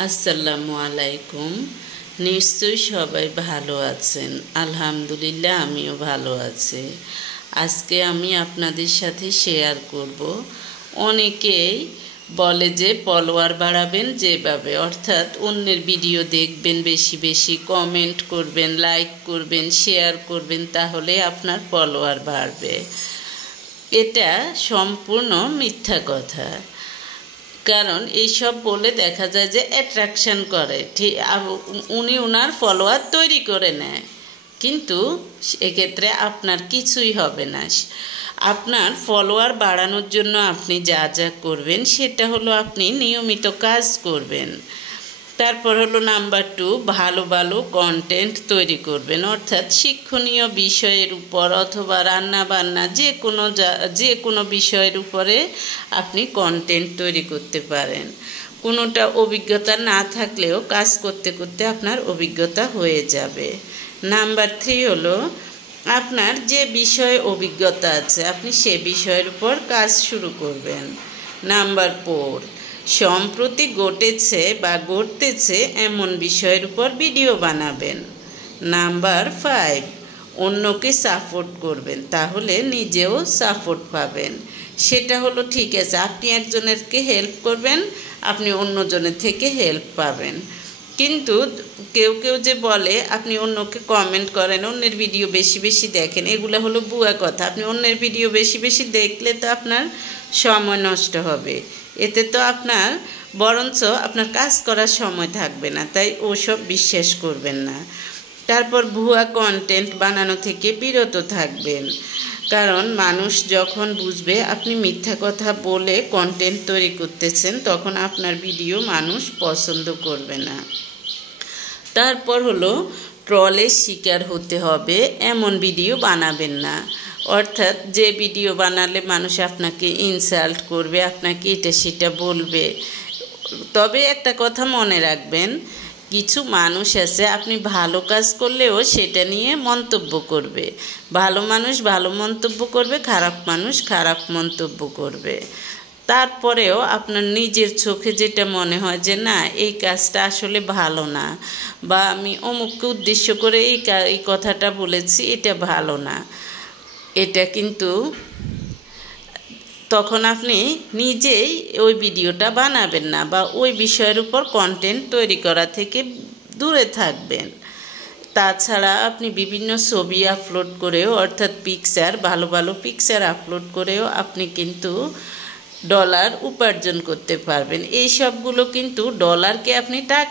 আসসালামু আলাইকুম। নিশ্চয়ই সবাই ভালো আছেন। আলহামদুলিল্লাহ আমিও ভালো আছি। আজকে আমি আপনাদের সাথে শেয়ার করব, অনেকেই বলে যে ফলোয়ার বাড়াবেন যেভাবে, অর্থাৎ অন্যের ভিডিও দেখবেন, বেশি বেশি কমেন্ট করবেন, লাইক করবেন, শেয়ার করবেন, তাহলে আপনার ফলোয়ার বাড়বে। এটা সম্পূর্ণ মিথ্যা কথা। কারণ এইসব বলে দেখা যায় যে অ্যাট্রাকশন করে, ঠিক উনি ওনার ফলোয়ার তৈরি করে নেয়, কিন্তু এক্ষেত্রে আপনার কিছুই হবে না। আপনার ফলোয়ার বাড়ানোর জন্য আপনি যা যা করবেন সেটা হলো আপনি নিয়মিত কাজ করবেন। তারপর হলো নাম্বার 2, ভালো ভালো কন্টেন্ট তৈরি করবেন, অর্থাৎ শিক্ষণীয় বিষয়ের উপর অথবা রান্না বান্না যে কোনো বিষয়ের উপরে আপনি কন্টেন্ট তৈরি করতে পারেন। কোনোটা অভিজ্ঞতা না থাকলেও কাজ করতে করতে আপনার অভিজ্ঞতা হয়ে যাবে। নাম্বার 3 হলো আপনার যে বিষয়ে অভিজ্ঞতা আছে আপনি সে বিষয়ের উপর কাজ শুরু করবেন। নাম্বার 4, সম্প্রতি ঘটেছে বা ঘটতেছে এমন বিষয়ের উপর ভিডিও বানাবেন। নাম্বার 5, অন্যকে সাপোর্ট করবেন, তাহলে নিজেও সাপোর্ট পাবেন। সেটা হলো ঠিক আছে, আপনি একজনেরকে হেল্প করবেন, আপনি অন্যজনের থেকে হেল্প পাবেন। কিন্তু কেউ কেউ যে বলে আপনি অন্যকে কমেন্ট করেন, অন্যের ভিডিও বেশি বেশি দেখেন, এগুলো হলো ভুয়া কথা। আপনি অন্যের ভিডিও বেশি বেশি দেখলে তো আপনার সময় নষ্ট হবে, এতে তো আপনার বরঞ্চ আপনার কাজ করার সময় থাকবে না, তাই ওসব বিশ্বাস করবেন না। তারপর ভুয়া কন্টেন্ট বানানো থেকে বিরত থাকবেন, কারণ মানুষ যখন বুঝবে আপনি মিথ্যা কথা বলে কন্টেন্ট তৈরি করতেছেন তখন আপনার ভিডিও মানুষ পছন্দ করবে না। তারপর হলো ট্রলের শিকার হতে হবে এমন ভিডিও বানাবেন না, অর্থাৎ যে ভিডিও বানালে মানুষ আপনাকে ইনসাল্ট করবে, আপনাকে এটা সেটা বলবে। তবে একটা কথা মনে রাখবেন, কিছু মানুষ আছে আপনি ভালো কাজ করলেও সেটা নিয়ে মন্তব্য করবে। ভালো মানুষ ভালো মন্তব্য করবে, খারাপ মানুষ খারাপ মন্তব্য করবে। তারপরেও আপনার নিজের চোখে যেটা মনে হয় যে না এই কাজটা আসলে ভালো না, বা আমি অমুককে উদ্দেশ্য করে এই কথাটা বলেছি, এটা ভালো না, এটা কিন্তু তখন আপনি নিজেই ওই ভিডিওটা বানাবেন না, বা ওই বিষয়ের উপর কন্টেন্ট তৈরি করা থেকে দূরে থাকবেন। তাছাড়া আপনি বিভিন্ন ছবি আপলোড করেও, অর্থাৎ পিকচার, ভালো ভালো পিকচার আপলোড করেও আপনি কিন্তু ডলার উপার্জন করতে পারবেন। এই সবগুলো কিন্তু ডলারকে আপনি টাকা